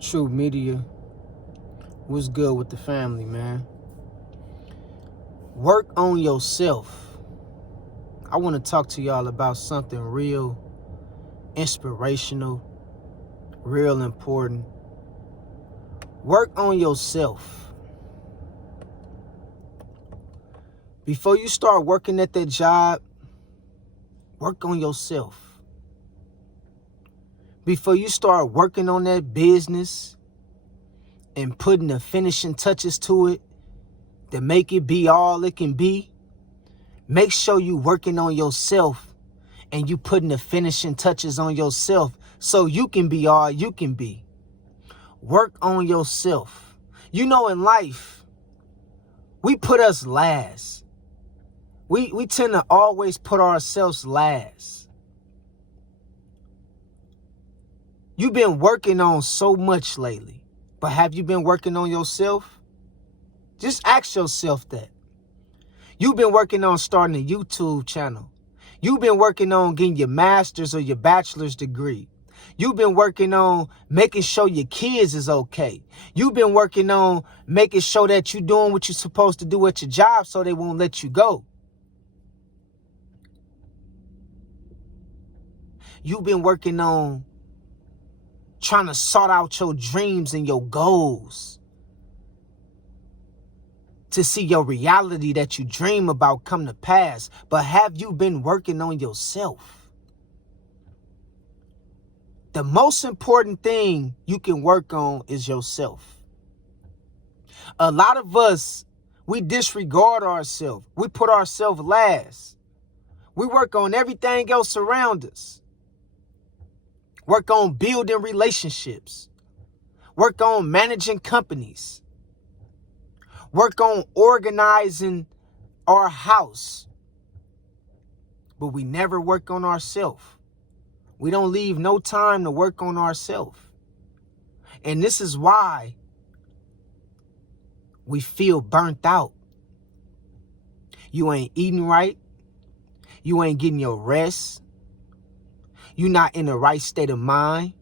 True Media. What's good with the family, man? Work on yourself. I want to talk to y'all about something real inspirational, real important. Work on yourself. Before you start working at that job, work on yourself. Before you start working on that business and putting the finishing touches to it to make it be all it can be, make sure you working on yourself and you putting the finishing touches on yourself so you can be all you can be. Work on yourself. You know, in life, we put us last. We tend to always put ourselves last. You've been working on so much lately, but have you been working on yourself? Just ask yourself that. You've been working on starting a YouTube channel. You've been working on getting your master's or your bachelor's degree. You've been working on making sure your kids is okay. You've been working on making sure that you're doing what you're supposed to do at your job so they won't let you go. You've been working on trying to sort out your dreams and your goals to see your reality that you dream about come to pass. But have you been working on yourself? The most important thing you can work on is yourself. A lot of us, we disregard ourselves. We put ourselves last. We work on everything else around us. Work on building relationships. Work on managing companies. Work on organizing our house. But we never work on ourselves. We don't leave no time to work on ourselves. And this is why we feel burnt out. You ain't eating right. You ain't getting your rest. You're not in the right state of mind.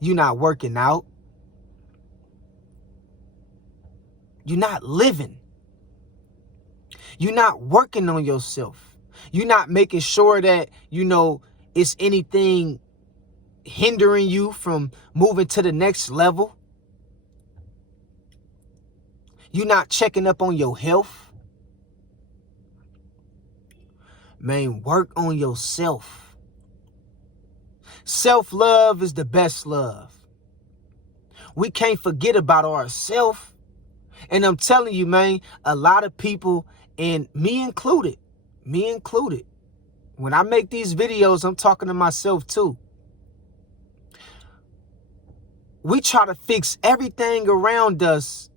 You're not working out. You're not living. You're not working on yourself. You're not making sure that, it's anything hindering you from moving to the next level. You're not checking up on your health. Man, work on yourself. Self-love is the best love. We can't forget about ourselves. And I'm telling you, man, a lot of people, and me included, when I make these videos, I'm talking to myself too. We try to fix everything around us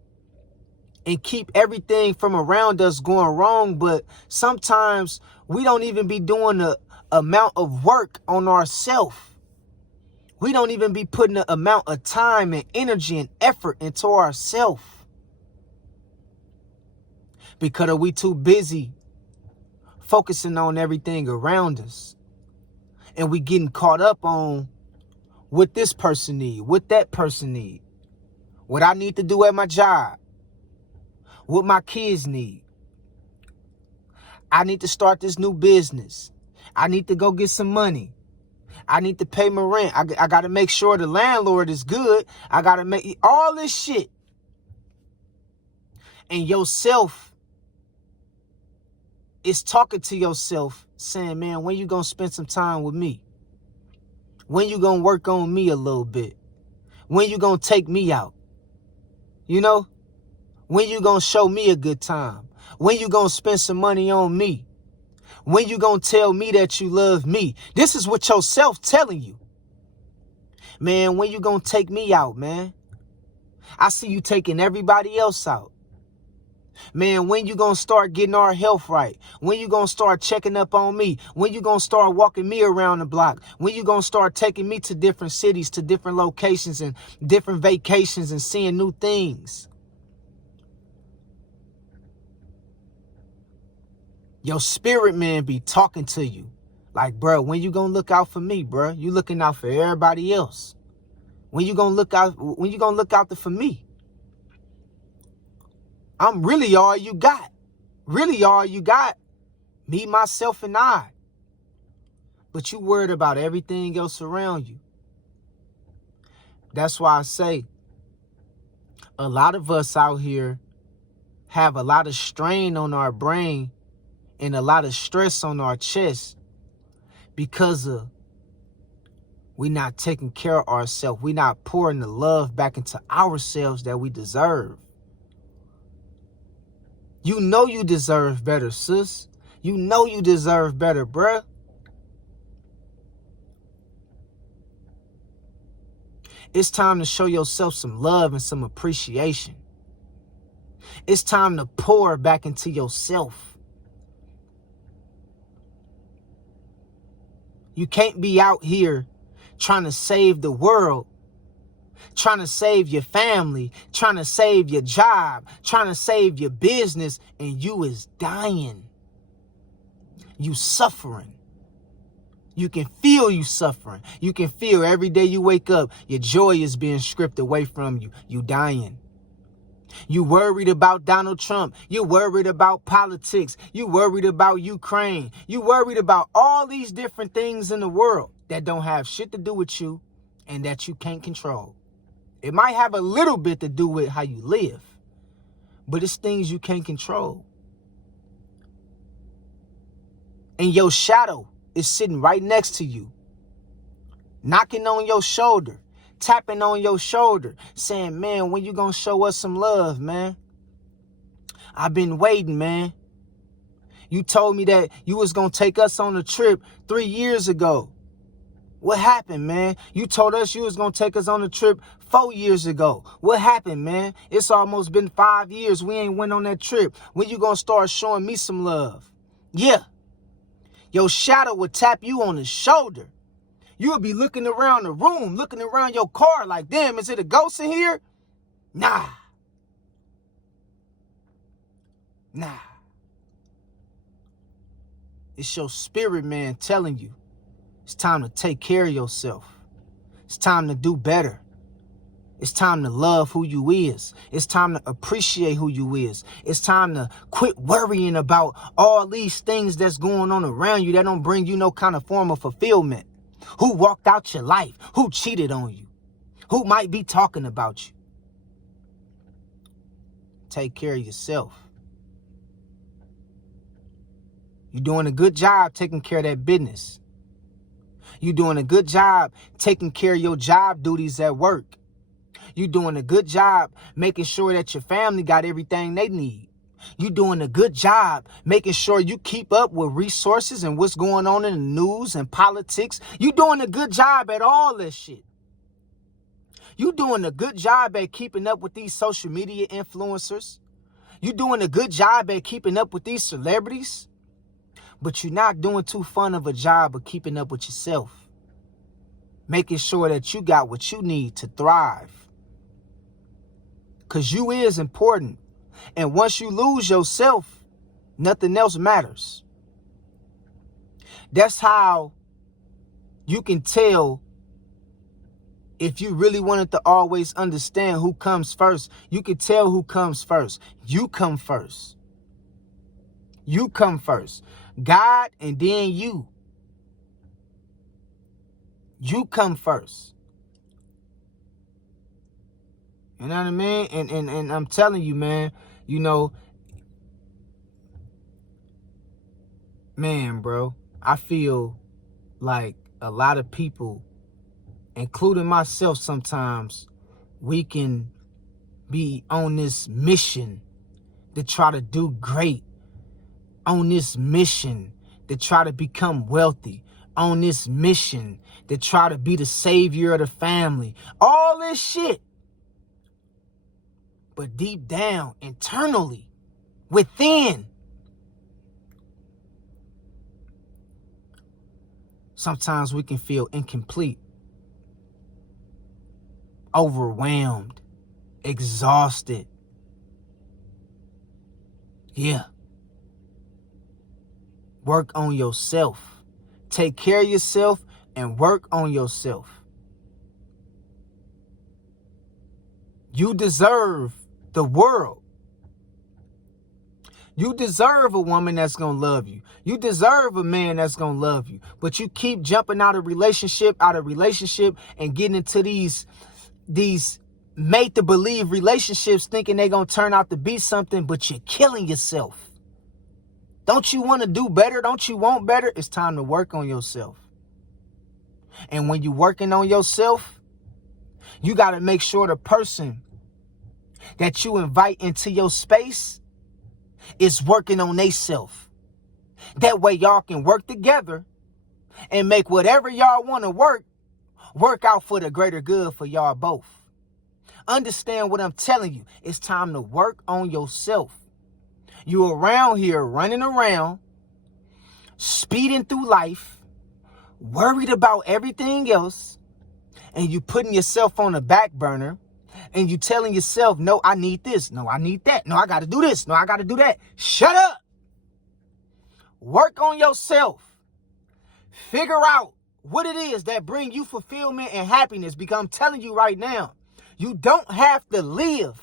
and keep everything from around us going wrong, but sometimes we don't even be doing the amount of work on ourselves. We don't even be putting the amount of time and energy and effort into ourselves. Because we too busy focusing on everything around us. And we getting caught up on what this person need, what that person need, what I need to do at my job, what my kids need. I need to start this new business. I need to go get some money. I need to pay my rent. I got to make sure the landlord is good. I got to make all this shit. And yourself is talking to yourself saying, man, when you going to spend some time with me? When you going to work on me a little bit? When you going to take me out? When you going to show me a good time? When you going to spend some money on me? When you going to tell me that you love me? This is what yourself telling you. Man, when you going to take me out, man? I see you taking everybody else out. Man, when you gonna start getting our health right? When you gonna start checking up on me? When you gonna start walking me around the block? When you gonna start taking me to different cities, to different locations and different vacations and seeing new things? Your spirit man be talking to you. Like, bro, when you gonna look out for me, bro? You looking out for everybody else. When you gonna look out? When you gonna look out for me? I'm really all you got. Really all you got. Me, myself, and I. But you worried about everything else around you. That's why I say a lot of us out here have a lot of strain on our brain and a lot of stress on our chest because of we not taking care of ourselves. We not pouring the love back into ourselves that we deserve. You know you deserve better, sis. You know you deserve better, bruh. It's time to show yourself some love and some appreciation. It's time to pour back into yourself. You can't be out here trying to save the world, trying to save your family, trying to save your job, trying to save your business, and you is dying. You suffering. You can feel you suffering. You can feel every day you wake up, your joy is being stripped away from you. You dying. You worried about Donald Trump. You worried about politics. You worried about Ukraine. You worried about all these different things in the world that don't have shit to do with you and that you can't control. It might have a little bit to do with how you live, but it's things you can't control. And your shadow is sitting right next to you, knocking on your shoulder, tapping on your shoulder, saying, man, when you gonna show us some love, man? I've been waiting, man. You told me that you was gonna take us on a trip 3 years ago. What happened, man? You told us you was gonna take us on a trip 4 years ago. What happened, man? It's almost been 5 years. We ain't went on that trip. When you gonna start showing me some love? Yeah. Your shadow would tap you on the shoulder. You would be looking around the room, looking around your car like, damn, is it a ghost in here? Nah. Nah. It's your spirit man telling you it's time to take care of yourself. It's time to do better. It's time to love who you is. It's time to appreciate who you is. It's time to quit worrying about all these things that's going on around you that don't bring you no kind of form of fulfillment. Who walked out your life? Who cheated on you? Who might be talking about you? Take care of yourself. You're doing a good job taking care of that business. You're doing a good job taking care of your job duties at work. You're doing a good job making sure that your family got everything they need. You're doing a good job making sure you keep up with resources and what's going on in the news and politics. You're doing a good job at all this shit. You're doing a good job at keeping up with these social media influencers. You're doing a good job at keeping up with these celebrities. But you're not doing too fun of a job of keeping up with yourself. Making sure that you got what you need to thrive. Because you is important. And once you lose yourself, nothing else matters. That's how you can tell if you really wanted to always understand who comes first. You can tell who comes first. You come first. You come first. God and then you. You come first. You know what I mean? And I'm telling you, man, you know, man, bro, I feel like a lot of people, including myself sometimes, we can be on this mission to try to do great, on this mission to try to become wealthy, on this mission to try to be the savior of the family, all this shit. But deep down, internally, within, sometimes we can feel incomplete, overwhelmed, exhausted. Yeah. Work on yourself. Take care of yourself and work on yourself. You deserve the world. You deserve a woman that's going to love you. You deserve a man that's going to love you. But you keep jumping out of relationship, and getting into these made-to-believe relationships thinking they're going to turn out to be something, but you're killing yourself. Don't you want to do better? Don't you want better? It's time to work on yourself. And when you're working on yourself, you got to make sure the person that you invite into your space is working on theyself. That way y'all can work together and make whatever y'all want to work out for the greater good for y'all both. Understand what I'm telling you. It's time to work on yourself. You around here running around, speeding through life, worried about everything else, and you putting yourself on the back burner, and you telling yourself, no, I need this. No, I need that. No, I got to do this. No, I got to do that. Shut up. Work on yourself. Figure out what it is that bring you fulfillment and happiness, because I'm telling you right now, you don't have to live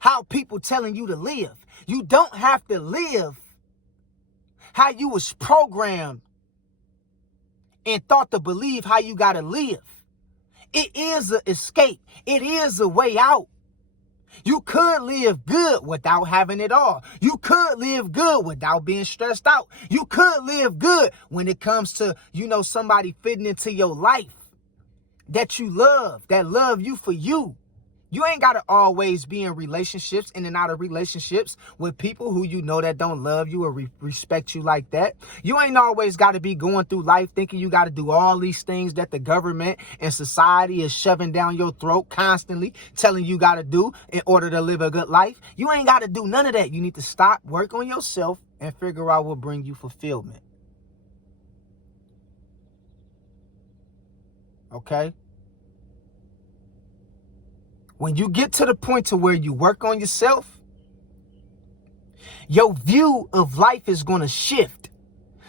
how people telling you to live. You don't have to live how you was programmed and thought to believe how you got to live. It is an escape. It is a way out. You could live good without having it all. You could live good without being stressed out. You could live good when it comes to, somebody fitting into your life that you love, that love you for you. You ain't got to always be in relationships, in and out of relationships with people who that don't love you or respect you like that. You ain't always got to be going through life thinking you got to do all these things that the government and society is shoving down your throat constantly, telling you got to do in order to live a good life. You ain't got to do none of that. You need to stop, work on yourself, and figure out what brings you fulfillment. Okay? When you get to the point to where you work on yourself, your view of life is going to shift.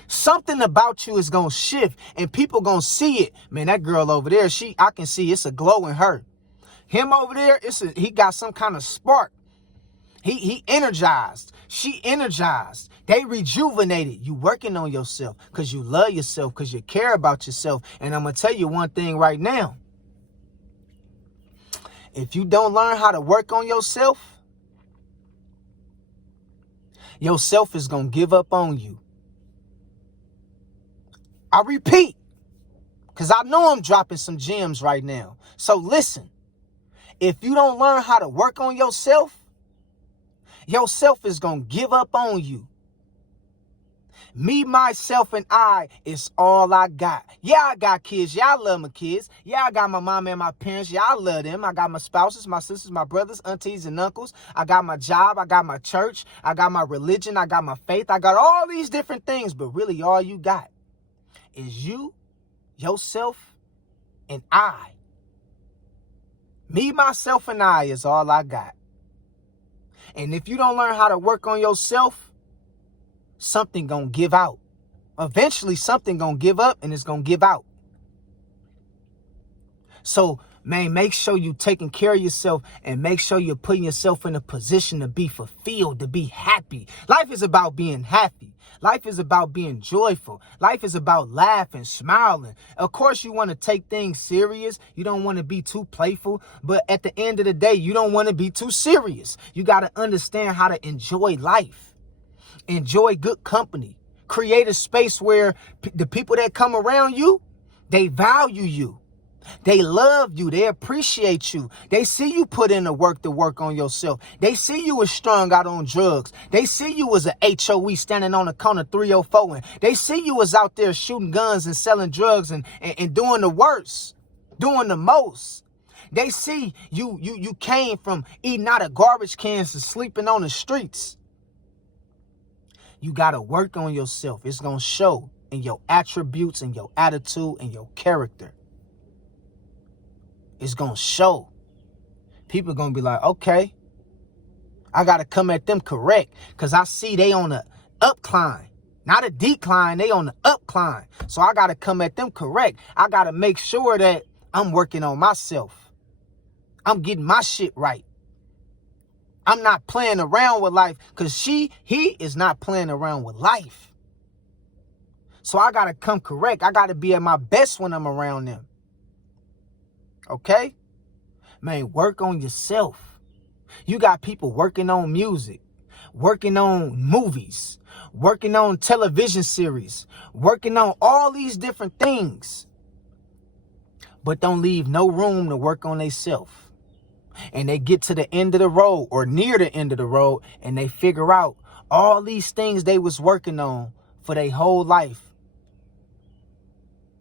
Something about you is going to shift, and people going to see it. Man, that girl over there, I can see it's a glow in her. Him over there, he got some kind of spark. He energized. She energized. They rejuvenated. You working on yourself because you love yourself, because you care about yourself. And I'm going to tell you one thing right now. If you don't learn how to work on yourself is going to give up on you. I repeat, because I know I'm dropping some gems right now. So listen, if you don't learn how to work on yourself is going to give up on you. Me, myself, and I is all I got. Yeah, I got kids. Yeah, I love my kids. Yeah, I got my mom and my parents. Yeah, I love them. I got my spouses, my sisters, my brothers, aunties, and uncles. I got my job. I got my church. I got my religion. I got my faith. I got all these different things. But really, all you got is you, yourself, and I. Me, myself, and I is all I got. And if you don't learn how to work on yourself, something gonna give out. Eventually, something gonna give up, and it's gonna give out. So, man, make sure you taking care of yourself, and make sure you're putting yourself in a position to be fulfilled, to be happy. Life is about being happy. Life is about being joyful. Life is about laughing, smiling. Of course, you want to take things serious. You don't want to be too playful. But at the end of the day, you don't want to be too serious. You got to understand how to enjoy life. Enjoy good company. Create a space where the people that come around you, they value you. They love you. They appreciate you. They see you put in the work to work on yourself. They see you as strung out on drugs. They see you as an HOE standing on the corner 304. And they see you as out there shooting guns and selling drugs and doing the worst, doing the most. They see you came from eating out of garbage cans to sleeping on the streets. You got to work on yourself. It's going to show in your attributes and your attitude and your character. It's going to show. People are going to be like, okay, I got to come at them correct because I see they on the upcline, not a decline. They on the upcline. So I got to come at them correct. I got to make sure that I'm working on myself. I'm getting my shit right. I'm not playing around with life because he is not playing around with life. So I got to come correct. I got to be at my best when I'm around them. Okay? Man, work on yourself. You got people working on music, working on movies, working on television series, working on all these different things, but don't leave no room to work on themselves. And they get to the end of the road or near the end of the road and they figure out all these things they was working on for their whole life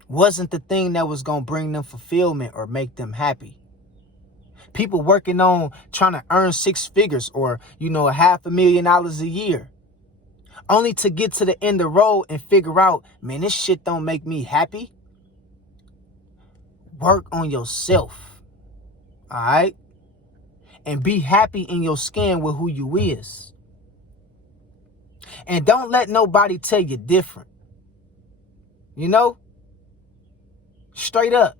wasn't the thing that was going to bring them fulfillment or make them happy. People working on trying to earn 6 figures or, $500,000 a year, only to get to the end of the road and figure out, man, this shit don't make me happy. Work on yourself, all right? And be happy in your skin with who you is. And don't let nobody tell you different. Straight up.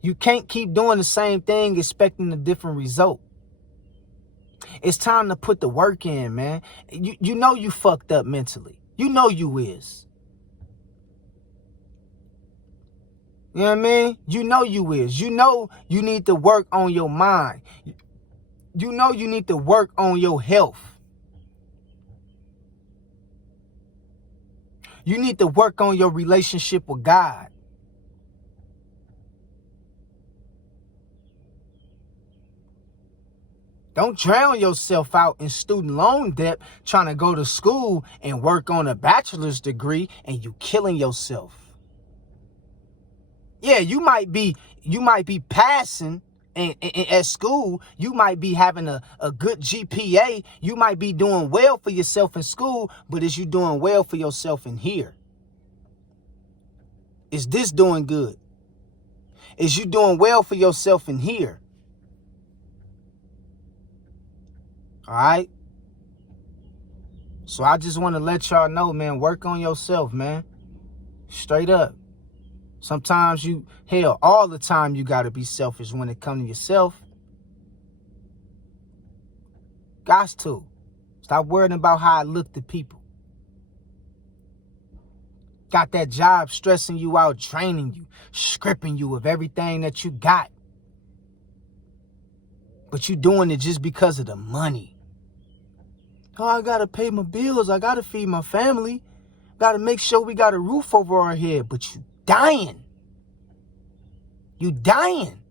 You can't keep doing the same thing expecting a different result. It's time to put the work in, man. You know you fucked up mentally. You know you is. You know what I mean? You know you is. You know you need to work on your mind. You know you need to work on your health. You need to work on your relationship with God. Don't drown yourself out in student loan debt trying to go to school and work on a bachelor's degree and you killing yourself. Yeah, you might be passing at school. You might be having a good GPA. You might be doing well for yourself in school, but is you doing well for yourself in here? Is this doing good? Is you doing well for yourself in here? All right? So I just want to let y'all know, man, work on yourself, man. Straight up. Sometimes all the time you got to be selfish when it comes to yourself. Got to. Stop worrying about how I look to people. Got that job stressing you out, draining you, stripping you of everything that you got. But you doing it just because of the money. Oh, I got to pay my bills. I got to feed my family. Got to make sure we got a roof over our head. But you dying. You dying.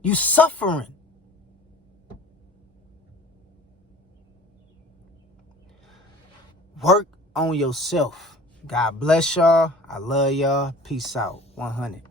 You suffering. Work on yourself. God bless y'all. I love y'all. Peace out. 100.